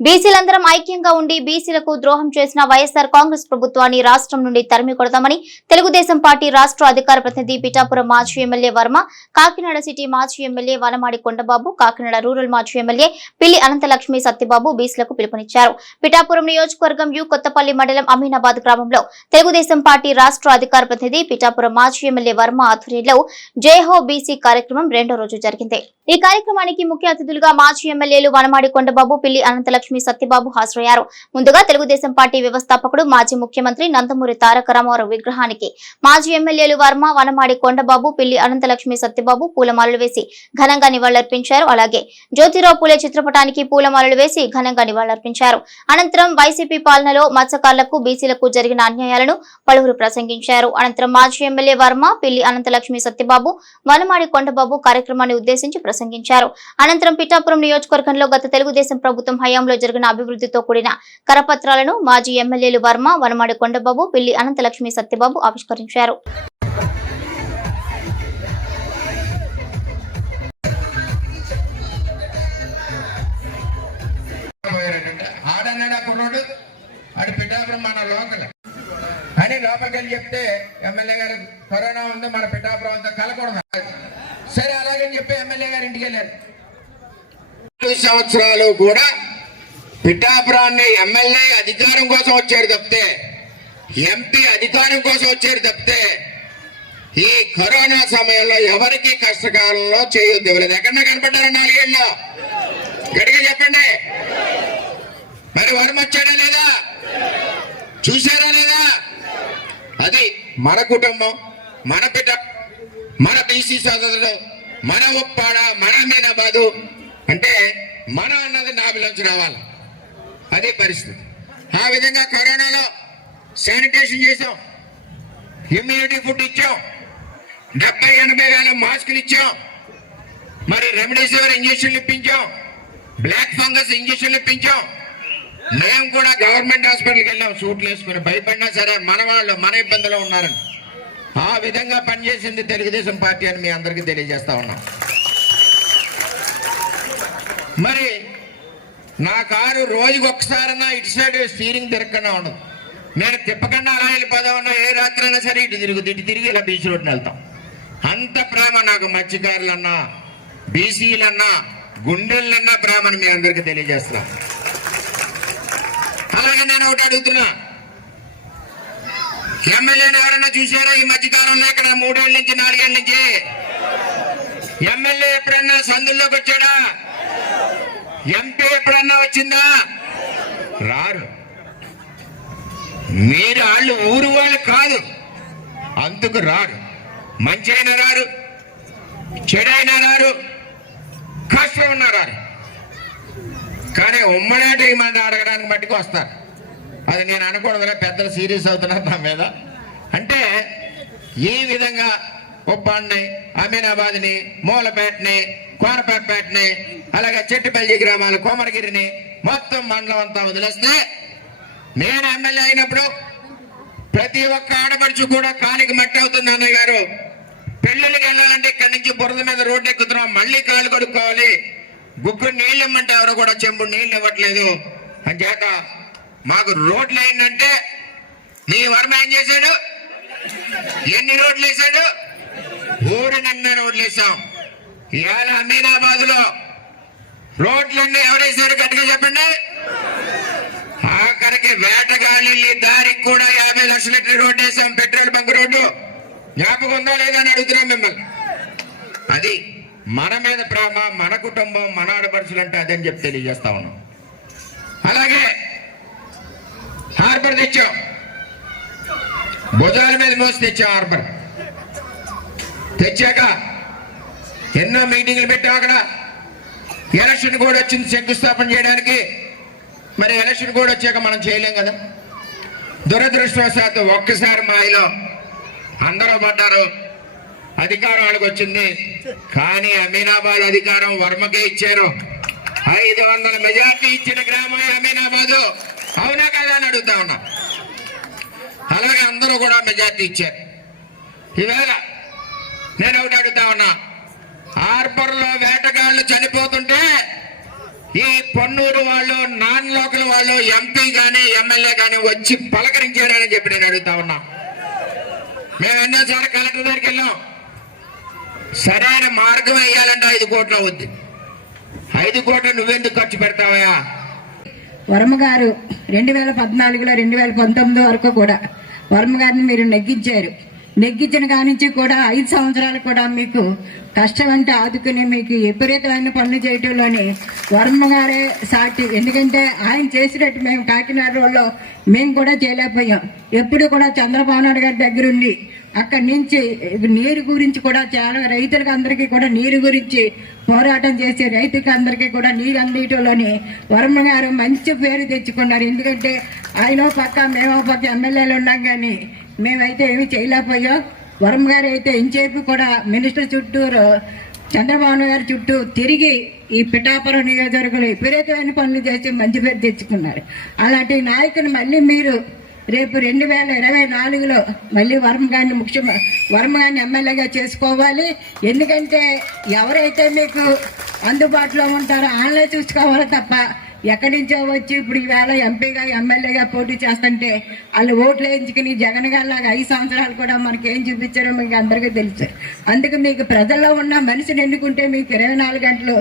బీసీలందరం ఐక్యంగా ఉండి బీసీలకు ద్రోహం చేసిన వైఎస్ఆర్ కాంగ్రెస్ ప్రభుత్వాన్ని రాష్ట్రం నుండి తరిమి కొడతామని తెలుగుదేశం పార్టీ రాష్ట్ర అధికార ప్రతినిధి పిఠాపురం మాజీ ఎమ్మెల్యే వర్మ కాకినాడ సిటీ మాజీ ఎమ్మెల్యే వనమాడి కొండబాబు కాకినాడ రూరల్ మాజీ ఎమ్మెల్యే పిల్లి అనంతలక్ష్మి సత్యబాబు బీసీలకు పిలుపునిచ్చారు. పిఠాపురం నియోజకవర్గం యు కొత్తపల్లి మండలం అమీనాబాద్ గ్రామంలో తెలుగుదేశం పార్టీ రాష్ట్ర అధికార ప్రతినిధి పిఠాపురం మాజీ ఎమ్మెల్యే వర్మ ఆధ్వర్యంలో జయహో బీసీ కార్యక్రమం రెండో రోజు జరిగింది. ఈ కార్యక్రమానికి ముఖ్య అతిథులుగా మాజీ ఎమ్మెల్యేలు వనమాడి కొండబాబు పిల్లి అనంతలక్ష్మి సత్యబాబు హాజరయ్యారు. ముందుగా తెలుగుదేశం పార్టీ వ్యవస్థాపకుడు మాజీ ముఖ్యమంత్రి నందమూరి తారక రామారావు విగ్రహానికి మాజీ ఎమ్మెల్యేలు వర్మ వనమాడి కొండబాబు పిల్లి అనంతలక్ష్మి సత్యబాబు పూలమాలలు వేసి ఘనంగా నివాళులర్పించారు. అలాగే జ్యోతిరావు పూలే చిత్రపటానికి పూలమాలలు వేసి ఘనంగా నివాళులర్పించారు. అనంతరం వైసీపీ పాలనలో మత్స్యకారులకు బీసీలకు జరిగిన అన్యాయాలను పలువురు ప్రసంగించారు. అనంతరం మాజీ ఎమ్మెల్యే వర్మ పిల్లి అనంతలక్ష్మి సత్యబాబు వనమాడి కొండబాబు కార్యక్రమాన్ని ఉద్దేశించి ప్రసంగించారు. అనంతరం పిఠాపురం నియోజకవర్గంలో గత తెలుగుదేశం ప్రభుత్వం హయాంలో జరిగిన అభివృద్ధితో కూడిన కరపత్రాలను మాజీ ఎమ్మెల్యేలు వర్మ వనమాడి కొండబాబు పిల్లి అనంతలక్ష్మి సత్యబాబు ఆవిష్కరించారు. అని లోపలికి చెప్తే ఎమ్మెల్యే గారు కరోనా ఉంది మన పిఠాపురం అంతా కలకూడదు. సరే అలాగని చెప్పి ఎమ్మెల్యే గారు ఇంటికి వెళ్ళారు. సంవత్సరాలు కూడా పిఠాపురాన్ని ఎమ్మెల్యే అధికారం కోసం వచ్చారు తప్పితే ఎంపీ అధికారం కోసం వచ్చారు తప్పితే ఈ కరోనా సమయంలో ఎవరికి కష్టకాలంలో చేయొద్దు ఇవ్వలేదు. ఎక్కడన్నా కనపడ్డారు నాలుగేళ్ళు గడిగా చెప్పండి. మరి వరం వచ్చాడా లేదా? చూసారా లేదా? అది మన కుటుంబం మన పిట మన బీసీ సోదరులు మన ఉప్పాడ మన మీనాబాదు. అంటే మన అన్నది నాభిలోంచి రావాలి. అదే పరిస్థితి. ఆ విధంగా కరోనాలో శానిటేషన్ చేసాం ఇమ్యూనిటీ ఫుడ్ ఇచ్చాం. డెబ్బై ఎనభై వేల మాస్కులు ఇచ్చాం. మరి రెమ్డెసివిర్ ఇంజక్షన్లు ఇప్పించాం. బ్లాక్ ఫంగస్ ఇంజక్షన్లు ఇప్పించాం. మేము కూడా గవర్నమెంట్ హాస్పిటల్కి వెళ్ళాం. సూట్లు వేసుకుని భయపడినా సరే మన వాళ్ళు మన ఇబ్బందులో ఉన్నారని. ఆ విధంగా పనిచేసింది తెలుగుదేశం పార్టీ అని మీ అందరికీ తెలియజేస్తా ఉన్నాం. మరి నా కారు రోజుకి ఒకసారన్నా ఇటు సైడ్ స్టీరింగ్ తిరగకుండా ఉండదు. నేను తిప్పకుండా అలా వెళ్ళిపోదామన్నా ఏ రాత్రి అయినా సరే ఇటు తిరుగుతుంది ఇటు తిరిగి ఇలా బీచ్ రోడ్ని వెళ్తాం. అంత ప్రేమ నాకు మత్స్యకారులన్నా బీసీలన్నా గుండెలన్నా ప్రేమని మీ అందరికీ తెలియజేస్తున్నా. అలాగే నేను ఒకటి అడుగుతున్నా. ఎమ్మెల్యేని ఎవరన్నా చూసారా ఈ మధ్యకాలంలో ఇక్కడ మూడేళ్ళ నుంచి నాలుగేళ్ళ నుంచి? ఎమ్మెల్యే ఎప్పుడన్నా సందుల్లోకి వచ్చాడా? ఎంపీ ఎప్పుడన్నా వచ్చిందా? రారు. మీరు వాళ్ళు ఊరు వాళ్ళు కాదు. అందుకు రారు. మంచి అయినా రారు. చెడైనా రారు. కష్టం ఉన్నా రారు. కానీ ఉమ్మడాట ఏమన్నా అడగడానికి మట్టుకు వస్తారు. అది నేను అనకూడదుగా పెద్దలు సీరియస్ అవుతున్నారు నా మీద. అంటే ఈ విధంగా ఉప్పాడిని అమీనాబాద్ని మూలపేటని కోనపేటపేటని అలాగే చెట్టుపల్లి గ్రామాలు కోమరగిరిని మొత్తం మండలం అంతా వదిలేస్తే నేను ఎమ్మెల్యే అయినప్పుడు ప్రతి ఒక్క ఆడపడుచు కూడా కాలికి మట్టి అవుతుంది అన్నయ్య గారు. పెళ్ళిళ్ళకి వెళ్ళాలంటే ఇక్కడి నుంచి బురద మీద రోడ్డు ఎక్కుతున్నాం మళ్ళీ కాలు కడుక్కోవాలి. గుగ్గురు నీళ్ళు ఇమ్మంటే ఎవరు కూడా చెంబు నీళ్ళు ఇవ్వట్లేదు. అని చేత మాకు రోడ్లు అయిందంటే నీ వర్మ ఏం చేశాడు? ఎన్ని రోడ్లు వేసాడు ఊరు నిన్న రోడ్లు వేసాం ఇవాళ అమీనాబాద్లో రోడ్లన్నీ ఎవరేసారు గట్టిగా చెప్పండి? ఆఖరికి వేటగాలి దారికి కూడా యాభై లక్షల రోడ్డు వేసాం పెట్రోల్ బంక్ రోడ్డు. జ్ఞాపకం ఉందా లేదా అని అడుగుతున్నాం మిమ్మల్ని. అది మన మీద ప్రేమ మన కుటుంబం మన ఆడపడుచులు అంటే అదని చెప్పి తెలియజేస్తా ఉన్నాం. అలాగే హార్బర్ తెచ్చాం. భుజాల మీద మోసి తెచ్చాం హార్బర్. తెచ్చాక ఎన్నో మీటింగ్లు పెట్టాం అక్కడ. ఎలక్షన్ కూడా వచ్చింది శంకుస్థాపన చేయడానికి. మరి ఎలక్షన్ కూడా వచ్చాక మనం చేయలేం కదా. దురదృష్టవశాత్తు ఒక్కసారి మాయలో అందరూ పడ్డారు. అధికారం వాళ్ళకి వచ్చింది. కానీ అమీనాబాద్ అధికారం వర్మకే ఇచ్చారు. ఐదు వందల మెజార్టీ ఇచ్చిన గ్రామం అమీనాబాద్. అవునా కదా అని అడుగుతా ఉన్నా. అలాగే అందరూ కూడా మెజార్టీ ఇచ్చారు. ఈవేళ నేను ఒకటి అడుగుతా ఉన్నా. హార్బర్లో వేటగాళ్ళు చనిపోతుంటే ఈ పొన్నూరు వాళ్ళు నాన్ లోకల్ వాళ్ళు ఎంపీ గాని ఎమ్మెల్యే గాని వచ్చి పలకరించారని చెప్పి నేను అడుగుతా ఉన్నా. మేము ఎన్నోసార్లు కలెక్టర్ దగ్గరికి వెళ్ళాం. సరైన మార్గం వేయాలంటే ఐదు కోట్లు అవుద్ది. ఐదు కోట్లు నువ్వెందుకు ఖర్చు పెడతావా వర్మ గారు రెండు వేల పద్నాలుగులో రెండు వేల పంతొమ్మిది వరకు కూడా వర్మ గారిని మీరు నెగ్గించారు. నెగ్గించిన కానించి కూడా ఐదు సంవత్సరాలు కూడా మీకు కష్టం అంటే ఆదుకుని మీకు విపరీతమైన పనులు చేయటంలోని వర్మ గారే సాటి. ఎందుకంటే ఆయన చేసినట్టు మేము కాకినాడలో మేము కూడా చేయలేకపోయాం. ఎప్పుడు కూడా చంద్రబాబు నాయుడు గారి దగ్గర ఉండి అక్కడి నుంచి నీరు గురించి కూడా చాలా రైతులకు అందరికీ కూడా నీరు గురించి పోరాటం చేసి రైతులకు అందరికీ కూడా నీరు అందించడంలోని వర్మ గారు మంచి పేరు తెచ్చుకున్నారు. ఎందుకంటే ఆయన పక్క మేము పక్క ఎమ్మెల్యేలు ఉన్నాం కానీ మేమైతే ఏమీ చేయలేకపోయాం. వరం గారు అయితే ఇంచేపు కూడా మినిస్టర్ చుట్టూరు చంద్రబాబు గారి చుట్టూ తిరిగి ఈ పిఠాపురం నియోజకవర్గంలో విపరీతమైన పనులు చేసి మంచి పేరు తెచ్చుకున్నారు. అలాంటి నాయకుని మళ్ళీ మీరు రేపు రెండు వేల ఇరవై నాలుగులో మళ్ళీ వరం గారిని ముఖ్య వరం గారిని ఎమ్మెల్యేగా చేసుకోవాలి. ఎందుకంటే ఎవరైతే మీకు అందుబాటులో ఉంటారో ఆన్లైన్ చూసుకోవాలి తప్ప ఎక్కడి నుంచో వచ్చి ఇప్పుడు ఈవేళ ఎంపీగా ఎమ్మెల్యేగా పోటీ చేస్తుంటే వాళ్ళు ఓట్లు వేయించుకుని జగన్ గారిలాగా ఐదు సంవత్సరాలు కూడా మనకి ఏం చూపించారో మీకు అందరికీ తెలుసు. అందుకు మీకు ప్రజల్లో ఉన్న మనిషిని ఎన్నుకుంటే మీకు ఇరవై నాలుగు గంటలు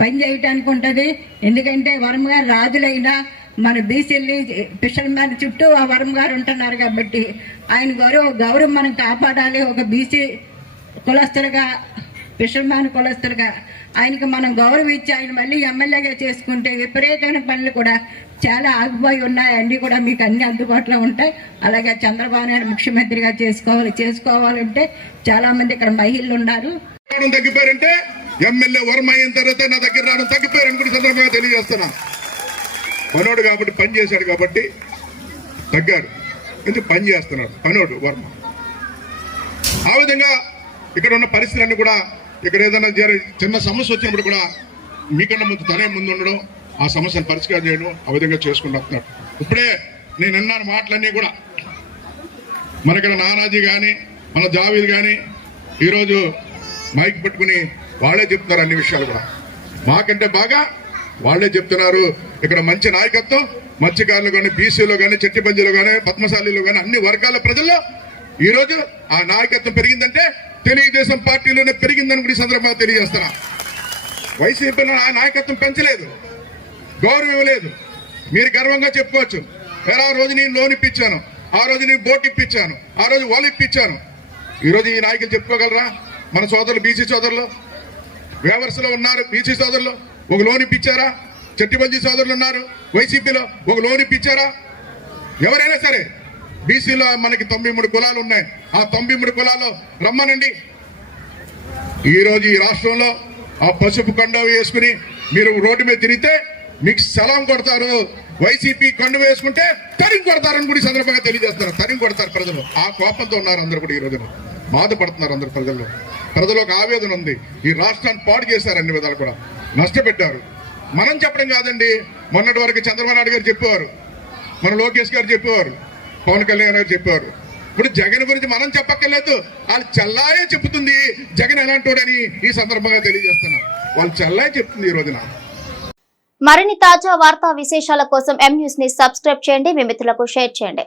పని చేయటానికి ఉంటుంది. ఎందుకంటే వరం గారు రాజులైనా మన బీసీల్ని ఫిషర్మ్యాన్ చుట్టూ ఆ వరం గారు ఉంటున్నారు కాబట్టి ఆయన గౌరవ గౌరవం మనం కాపాడాలి. ఒక బీసీ కులస్తులుగా ఫిషర్మ్యాన్ కులస్తులుగా ఆయనకి మనం గౌరవం ఇచ్చి ఆయన మళ్ళీ ఎమ్మెల్యేగా చేసుకుంటే విపరీతమైన పనులు కూడా చాలా ఆగిపోయి ఉన్నాయి. అన్నీ కూడా మీకు అన్ని అందుబాటులో ఉంటాయి. అలాగే చంద్రబాబు నాయుడు ముఖ్యమంత్రిగా చేసుకోవాలి చేసుకోవాలంటే చాలా మంది ఇక్కడ మహిళలు ఉన్నారు. తగ్గిపోయారంటే ఎమ్మెల్యే వర్మ అయిన తర్వాత నా దగ్గర రావడం తగ్గిపోయారని కూడా సందర్భంగా తెలియజేస్తున్నా. పనోడు కాబట్టి పని చేశాడు కాబట్టి తగ్గారు ఎందుకు పని చేస్తున్నాడు? పనోడు వర్మ. ఆ విధంగా ఇక్కడ ఉన్న పరిస్థితులన్నీ కూడా ఇక్కడ ఏదైనా చిన్న సమస్య వచ్చినప్పుడు కూడా మీకన్నా ముందు తనే ముందు ఉండడం ఆ సమస్యను పరిష్కారం చేయడం ఆ విధంగా చేసుకుంటూ వస్తున్నాడు ఇప్పుడే నేను విన్నాను మాటలన్నీ కూడా. మన ఇక్కడ నానాజీ కానీ మన జావీద్ కానీ ఈరోజు మైక్ పెట్టుకుని వాళ్ళే చెప్తున్నారు అన్ని విషయాలు కూడా. మాకంటే బాగా వాళ్ళే చెప్తున్నారు ఇక్కడ మంచి నాయకత్వం మత్స్యకారులు కానీ బీసీలో కానీ చెట్టిపంజీలో కానీ పద్మశాలిలో కానీ అన్ని వర్గాల ప్రజల్లో ఈరోజు ఆ నాయకత్వం పెరిగిందంటే తెలుగుదేశం పార్టీలోనే పెరిగిందని కూడా ఈ సందర్భంగా తెలియజేస్తున్నా. వైసీపీలో ఆ నాయకత్వం పెంచలేదు. గౌరవం ఇవ్వలేదు. మీరు గర్వంగా చెప్పుకోవచ్చు. ఎలా రోజు నేను లోన్ ఇప్పించాను. ఆ రోజు నేను బోట్ ఇప్పించాను. ఆ రోజు వాళ్ళు ఇప్పించాను. ఈరోజు ఈ నాయకులు చెప్పుకోగలరా? మన సోదరులు బీసీ సోదరులు? వేవర్స్లో ఉన్నారు బీసీ సోదరులు. ఒక లోన్ ఇప్పించారా? చెట్టిబంజీ సోదరులు ఉన్నారు. వైసీపీలో ఒక లోన్ ఇప్పించారా? ఎవరైనా సరే బీసీలో మనకి తొంభై మూడు కులాలు ఉన్నాయి. ఆ తొంభై మూడు కులాలు రమ్మనండి. ఈ రోజు ఈ రాష్ట్రంలో ఆ పసుపు కండ వేసుకుని మీరు రోడ్డు మీద తిరిగితే మీకు సలాం కొడతారు. వైసీపీ కండు వేసుకుంటే తరిగి కొడతారని కూడా సందర్భంగా తెలియజేస్తారు తరిగి కొడతారు ప్రజలు. ఆ కోపంతో ఉన్నారు అందరు కూడా ఈ రోజున. బాధపడుతున్నారు అందరు ప్రజలు ప్రజలకు ఆవేదన ఉంది. ఈ రాష్ట్రాన్ని పాడు చేశారు అన్ని విధాలు కూడా. నష్టపెట్టారు. మనం చెప్పడం కాదండి. మొన్నటి వరకు చంద్రబాబు నాయుడు గారు చెప్పేవారు. మన లోకేష్ గారు చెప్పేవారు. పవన్ కళ్యాణ్ గారు చెప్పారు. ఇప్పుడు జగన్ గురించి మనం చెప్పక్కర్లేదు. వాళ్ళు చల్లారే చెప్తుంది జగన్ ఎలాంటోడని ఈ సందర్భంగా తెలియజేస్తున్నాం. వాళ్ళు చల్లారే చెప్తుంది ఈ రోజున. మరిన్ని తాజా వార్తా విశేషాల కోసం ఎం న్యూస్ని సబ్స్క్రైబ్ చేయండి. మీ మిత్రులకు షేర్ చేయండి.